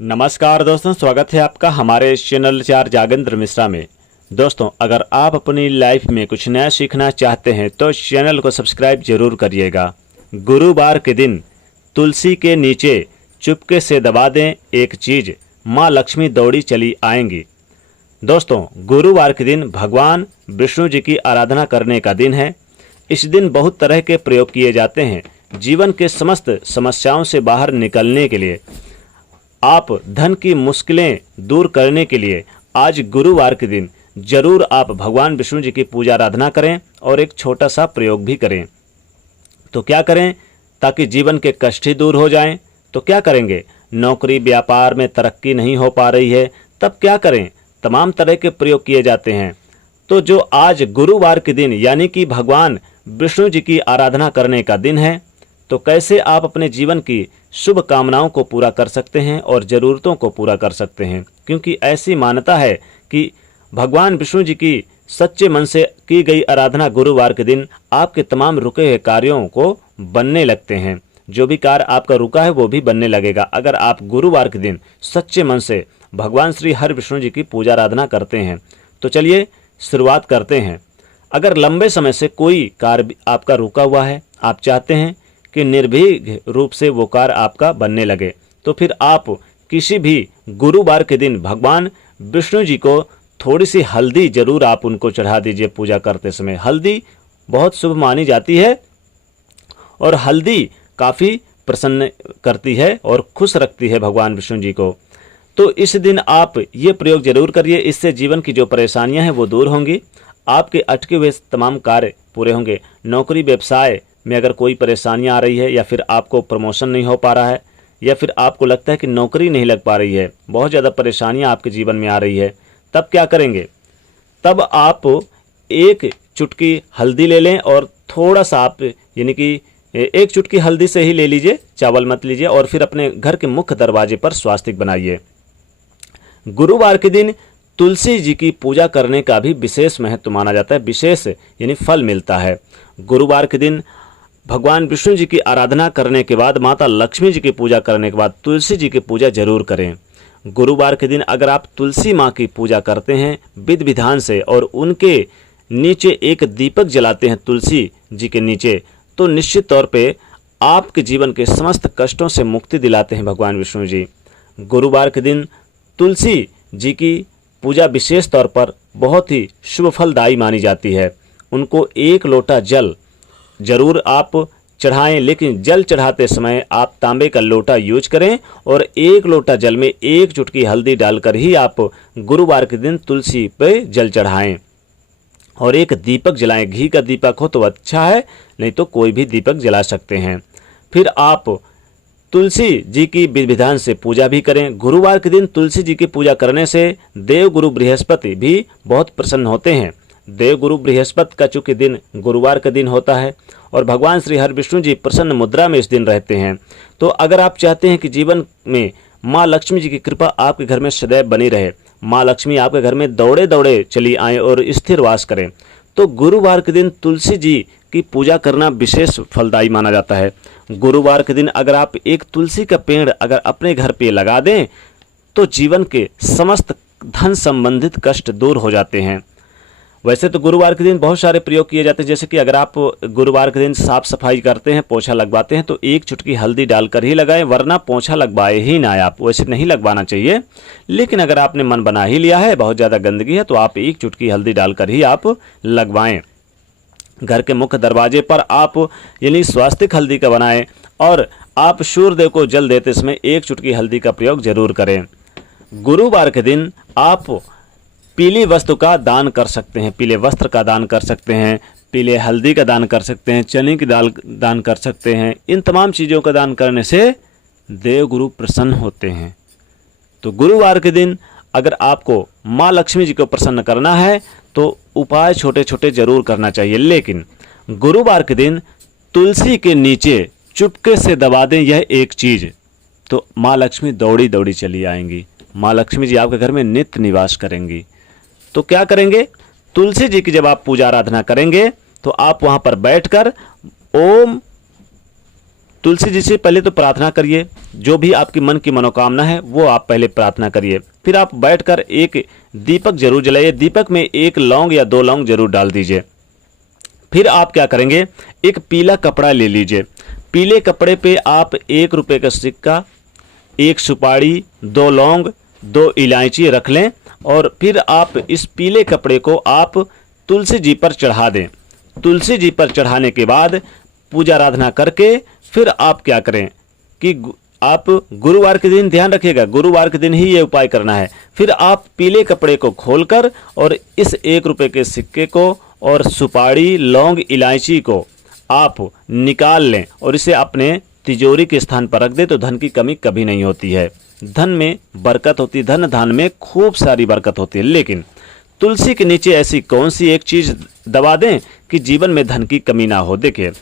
नमस्कार दोस्तों, स्वागत है आपका हमारे चैनल चार जागेंद्र मिश्रा में। दोस्तों, अगर आप अपनी लाइफ में कुछ नया सीखना चाहते हैं तो चैनल को सब्सक्राइब जरूर करिएगा। गुरुवार के दिन तुलसी के नीचे चुपके से दबा दें एक चीज़, माँ लक्ष्मी दौड़ी चली आएंगी। दोस्तों, गुरुवार के दिन भगवान विष्णु जी की आराधना करने का दिन है। इस दिन बहुत तरह के प्रयोग किए जाते हैं जीवन के समस्त समस्याओं से बाहर निकलने के लिए। आप धन की मुश्किलें दूर करने के लिए आज गुरुवार के दिन जरूर आप भगवान विष्णु जी की पूजा आराधना करें और एक छोटा सा प्रयोग भी करें। तो क्या करें ताकि जीवन के कष्ट ही दूर हो जाएं? तो क्या करेंगे? नौकरी व्यापार में तरक्की नहीं हो पा रही है, तब क्या करें? तमाम तरह के प्रयोग किए जाते हैं। तो जो आज गुरुवार के दिन यानी कि भगवान विष्णु जी की आराधना करने का दिन है, तो कैसे आप अपने जीवन की शुभ कामनाओं को पूरा कर सकते हैं और ज़रूरतों को पूरा कर सकते हैं। क्योंकि ऐसी मान्यता है कि भगवान विष्णु जी की सच्चे मन से की गई आराधना गुरुवार के दिन आपके तमाम रुके हुए कार्यों को बनने लगते हैं। जो भी कार्य आपका रुका है वो भी बनने लगेगा अगर आप गुरुवार के दिन सच्चे मन से भगवान श्री हरि विष्णु जी की पूजा आराधना करते हैं। तो चलिए शुरुआत करते हैं। अगर लंबे समय से कोई कार्य आपका रुका हुआ है, आप चाहते हैं कि निर्भीघ रूप से वो कार्य आपका बनने लगे, तो फिर आप किसी भी गुरुवार के दिन भगवान विष्णु जी को थोड़ी सी हल्दी जरूर आप उनको चढ़ा दीजिए। पूजा करते समय हल्दी बहुत शुभ मानी जाती है और हल्दी काफ़ी प्रसन्न करती है और खुश रखती है भगवान विष्णु जी को। तो इस दिन आप ये प्रयोग जरूर करिए, इससे जीवन की जो परेशानियां हैं वो दूर होंगी, आपके अटके हुए तमाम कार्य पूरे होंगे। नौकरी व्यवसाय में अगर कोई परेशानियां आ रही है या फिर आपको प्रमोशन नहीं हो पा रहा है या फिर आपको लगता है कि नौकरी नहीं लग पा रही है, बहुत ज़्यादा परेशानियां आपके जीवन में आ रही है, तब क्या करेंगे? तब आप एक चुटकी हल्दी ले लें और थोड़ा सा आप यानी कि एक चुटकी हल्दी से ही ले लीजिए, चावल मत लीजिए, और फिर अपने घर के मुख्य दरवाजे पर स्वास्तिक बनाइए। गुरुवार के दिन तुलसी जी की पूजा करने का भी विशेष महत्व माना जाता है, विशेष यानी फल मिलता है। गुरुवार के दिन भगवान विष्णु जी की आराधना करने के बाद, माता लक्ष्मी जी की पूजा करने के बाद तुलसी जी की पूजा जरूर करें। गुरुवार के दिन अगर आप तुलसी माँ की पूजा करते हैं विधि विधान से और उनके नीचे एक दीपक जलाते हैं तुलसी जी के नीचे, तो निश्चित तौर पे आपके जीवन के समस्त कष्टों से मुक्ति दिलाते हैं भगवान विष्णु जी। गुरुवार के दिन तुलसी जी की पूजा विशेष तौर पर बहुत ही शुभ फलदायी मानी जाती है। उनको एक लोटा जल जरूर आप चढ़ाएं, लेकिन जल चढ़ाते समय आप तांबे का लोटा यूज करें और एक लोटा जल में एक चुटकी हल्दी डालकर ही आप गुरुवार के दिन तुलसी पे जल चढ़ाएं और एक दीपक जलाएं। घी का दीपक हो तो अच्छा है, नहीं तो कोई भी दीपक जला सकते हैं। फिर आप तुलसी जी की विधि विधान से पूजा भी करें। गुरुवार के दिन तुलसी जी की पूजा करने से देवगुरु बृहस्पति भी बहुत प्रसन्न होते हैं। देवगुरु बृहस्पति का चूंकि दिन गुरुवार का दिन होता है और भगवान श्री हरि विष्णु जी प्रसन्न मुद्रा में इस दिन रहते हैं, तो अगर आप चाहते हैं कि जीवन में माँ लक्ष्मी जी की कृपा आपके घर में सदैव बनी रहे, माँ लक्ष्मी आपके घर में दौड़े दौड़े चली आए और स्थिर वास करें, तो गुरुवार के दिन तुलसी जी की पूजा करना विशेष फलदायी माना जाता है। गुरुवार के दिन अगर आप एक तुलसी का पेड़ अगर अपने घर पे लगा दें तो जीवन के समस्त धन संबंधित कष्ट दूर हो जाते हैं। वैसे तो गुरुवार के दिन बहुत सारे प्रयोग किए जाते हैं, जैसे कि अगर आप गुरुवार के दिन साफ सफाई करते हैं, पोछा लगवाते हैं, तो एक चुटकी हल्दी डालकर ही लगाएं, वरना पोछा लगवाए ही ना आप। वैसे नहीं लगवाना चाहिए, लेकिन अगर आपने मन बना ही लिया है, बहुत ज़्यादा गंदगी है, तो आप एक चुटकी हल्दी डालकर ही आप लगवाएं। घर के मुख्य दरवाजे पर आप यानी स्वास्तिक हल्दी का बनाएं और आप सूर्यदेव को जल देते समय एक चुटकी हल्दी का प्रयोग जरूर करें। गुरुवार के दिन आप पीली वस्तु का दान कर सकते हैं, पीले वस्त्र का दान कर सकते हैं, पीले हल्दी का दान कर सकते हैं, चने की दाल दान कर सकते हैं। इन तमाम चीज़ों का दान करने से देवगुरु प्रसन्न होते हैं। तो गुरुवार के दिन अगर आपको माँ लक्ष्मी जी को प्रसन्न करना है तो उपाय छोटे छोटे जरूर करना चाहिए, लेकिन गुरुवार के दिन तुलसी के नीचे चुपके से दबा दें यह एक चीज़, तो माँ लक्ष्मी दौड़ी दौड़ी चली आएंगी। माँ लक्ष्मी जी आपके घर में नित्य निवास करेंगी। तो क्या करेंगे? तुलसी जी की जब आप पूजा आराधना करेंगे तो आप वहां पर बैठकर ओम तुलसी जी से पहले तो प्रार्थना करिए, जो भी आपकी मन की मनोकामना है वो आप पहले प्रार्थना करिए। फिर आप बैठकर एक दीपक जरूर जलाइए, दीपक में 1 लौंग या 2 लौंग जरूर डाल दीजिए। फिर आप क्या करेंगे, एक पीला कपड़ा ले लीजिए, पीले कपड़े पे आप 1 रुपये का सिक्का, 1 सुपारी, 2 लौंग, 2 इलायची रख लें और फिर आप इस पीले कपड़े को आप तुलसी जी पर चढ़ा दें। तुलसी जी पर चढ़ाने के बाद पूजा आराधना करके फिर आप क्या करें कि आप गुरुवार के दिन, ध्यान रखिएगा गुरुवार के दिन ही ये उपाय करना है। फिर आप पीले कपड़े को खोलकर और इस 1 रुपये के सिक्के को और सुपारी, लौंग, इलायची को आप निकाल लें और इसे अपने तिजोरी के स्थान पर रख दें, तो धन की कमी कभी नहीं होती है। धन में बरकत होती है, धन धान में खूब सारी बरकत होती है। लेकिन तुलसी के नीचे ऐसी कौन सी एक चीज़ दबा दें कि जीवन में धन की कमी ना हो। देखिए,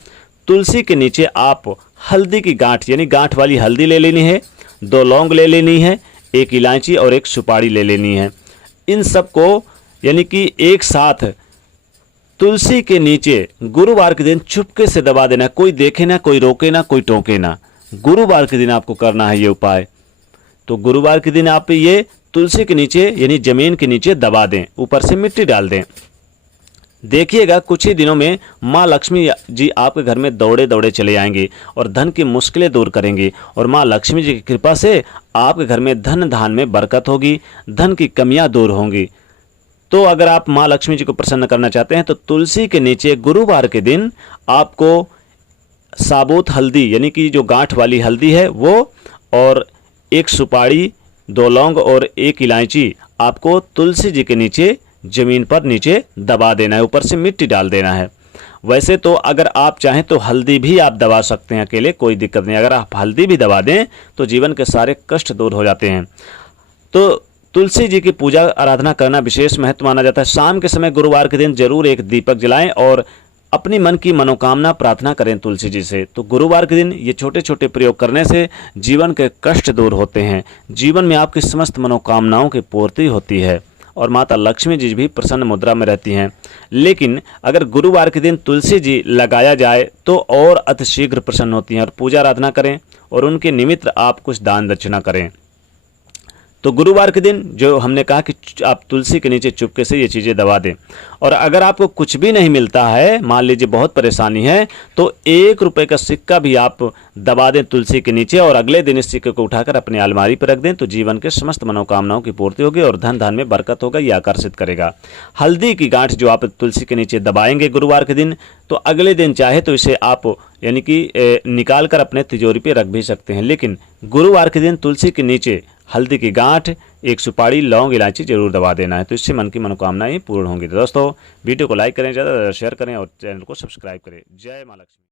तुलसी के नीचे आप हल्दी की गांठ, यानी गांठ वाली हल्दी ले लेनी है, 2 लौंग ले लेनी है, 1 इलायची और 1 सुपारी ले लेनी है। इन सब को यानी कि एक साथ तुलसी के नीचे गुरुवार के दिन चुपके से दबा देना, कोई देखे ना, कोई रोके ना, कोई टोके ना। गुरुवार के दिन आपको करना है ये उपाय। तो गुरुवार के दिन आप ये तुलसी के नीचे यानी जमीन के नीचे दबा दें, ऊपर से मिट्टी डाल दें। देखिएगा कुछ ही दिनों में माँ लक्ष्मी जी आपके घर में दौड़े दौड़े चले आएंगे और धन की मुश्किलें दूर करेंगी और माँ लक्ष्मी जी की कृपा से आपके घर में धन धान में बरकत होगी, धन की कमियां दूर होंगी। तो अगर आप माँ लक्ष्मी जी को प्रसन्न करना चाहते हैं तो तुलसी के नीचे गुरुवार के दिन आपको साबुत हल्दी यानी कि जो गांठ वाली हल्दी है वो, और 1 सुपारी, 2 लौंग और 1 इलायची आपको तुलसी जी के नीचे जमीन पर नीचे दबा देना है, ऊपर से मिट्टी डाल देना है। वैसे तो अगर आप चाहें तो हल्दी भी आप दबा सकते हैं अकेले, कोई दिक्कत नहीं। अगर आप हल्दी भी दबा दें तो जीवन के सारे कष्ट दूर हो जाते हैं। तो तुलसी जी की पूजा आराधना करना विशेष महत्व माना जाता है। शाम के समय गुरुवार के दिन जरूर एक दीपक जलाएं और अपनी मन की मनोकामना प्रार्थना करें तुलसी जी से। तो गुरुवार के दिन ये छोटे छोटे प्रयोग करने से जीवन के कष्ट दूर होते हैं, जीवन में आपकी समस्त मनोकामनाओं की पूर्ति होती है और माता लक्ष्मी जी भी प्रसन्न मुद्रा में रहती हैं। लेकिन अगर गुरुवार के दिन तुलसी जी लगाया जाए तो और अतिशीघ्र प्रसन्न होती हैं। और पूजा आराधना करें और उनके निमित्त आप कुछ दान दक्षिणा करें। तो गुरुवार के दिन जो हमने कहा कि आप तुलसी के नीचे चुपके से ये चीज़ें दबा दें। और अगर आपको कुछ भी नहीं मिलता है, मान लीजिए बहुत परेशानी है, तो 1 रुपये का सिक्का भी आप दबा दें तुलसी के नीचे और अगले दिन इस सिक्के को उठाकर अपनी अलमारी पर रख दें, तो जीवन के समस्त मनोकामनाओं की पूर्ति होगी और धन धान में बरकत होगा, ये आकर्षित करेगा। हल्दी की गांठ जो आप तुलसी के नीचे दबाएंगे गुरुवार के दिन, तो अगले दिन चाहे तो इसे आप यानी कि निकाल कर अपने तिजोरी पर रख भी सकते हैं। लेकिन गुरुवार के दिन तुलसी के नीचे हल्दी की गांठ, 1 सुपारी, लौंग, इलायची जरूर दबा देना है, तो इससे मन की मनोकामनाएं पूर्ण होंगी। तो दोस्तों वीडियो को लाइक करें, ज़्यादा शेयर करें और चैनल को सब्सक्राइब करें। जय माँ लक्ष्मी।